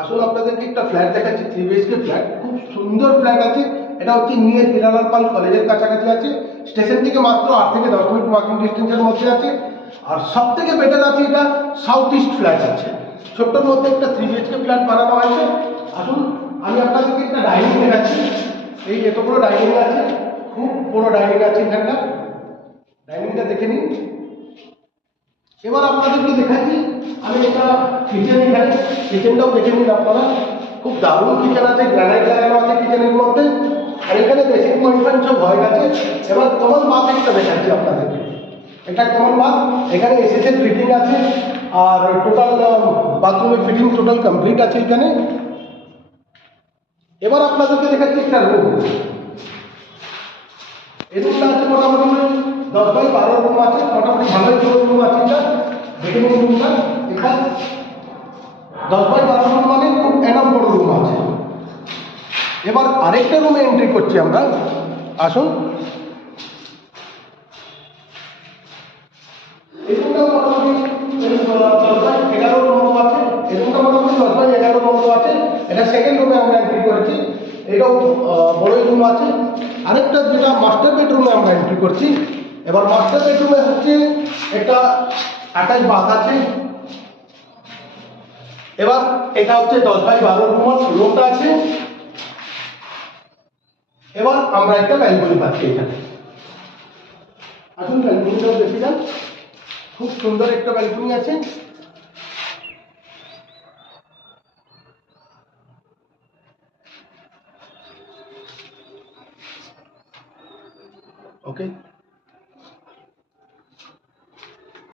আসলে আপনাদেরকে একটা ফ্ল্যাট দেখাচ্ছি, 3 BHK ফ্ল্যাট, খুব সুন্দর ফ্ল্যাট আছে। এটা হচ্ছে নিয়ার হিরালাল পাল কলেজের কাছাকাছি আছে, স্টেশন থেকে মাত্র 8 থেকে 10 মিনিট ওয়াকিং ডিস্টেন্সের মধ্যে আছে। আর সব থেকে বেটার আছে, এটা সাউথ ইস্ট ফ্ল্যাট আছে, ছোট্টর মধ্যে একটা 3 BHK ফ্ল্যাট বানানো হয়েছে। আসুন আমি আপনাদেরকে একটা ডাইনিং দেখাচ্ছি। এই এত বড় ডাইনিং আছে, খুব বড় ডাইনিং আছে এখানটা, ডাইনিংটা দেখে নিন। এবার আপনাদেরকে দেখাচ্ছি আমি একটা কিচেন, এখানে কিচেনটাও দেখে নিন আপনারা। খুব দারুণ কিচেন আছে, গ্রানাইট লাগানো আছে কিচেনের মধ্যে। আর এখানে বেসিক পয়েন্ট সব হয়ে গেছে। এবার কমন বাথ একটা দেখাচ্ছি আপনাদেরকে, এটা কমন বাথ। এখানে এসএসএর ফিটিং আছে, আর টোটাল বাথরুমের ফিটিং টোটাল কমপ্লিট আছে এখানে। এবার আপনাদেরকে দেখাচ্ছি একটা রুম। এই রুমটা আছে মোটামুটি 10x12 রুম আছে, মোটামুটি ভালোই রুম আছে। এটা দেখে নিন রুমটা, এটা 10x12 রুম মানে খুব এনাফ বড় রুম আছে। এবার আরেকটা রুমে এন্ট্রি করছি আমরা, আসুন। এই রুমটা মোটামুটি 10x11 মতো আছে, এই রুমটা মোটামুটি 10x11 মতো আছে। এটা সেকেন্ড রুমে আমরা এন্ট্রি করেছি, এটাও বড়ই রুম আছে। আরেকটা যেটা মাস্টার বেডরুমে আমরা এন্ট্রি করছি। এবার মাস্টার বেডরুমে হচ্ছে একটা অ্যাটাচ বাথ আছে। এবার এটা হচ্ছে 10x12 রুমটা আছে। এবার আমরা একটা ব্যালকনি পাচ্ছি এখানে, আসুন ব্যালকনিটাও দেখে যান। খুব সুন্দর একটা ব্যালকনি আছে। ওকে।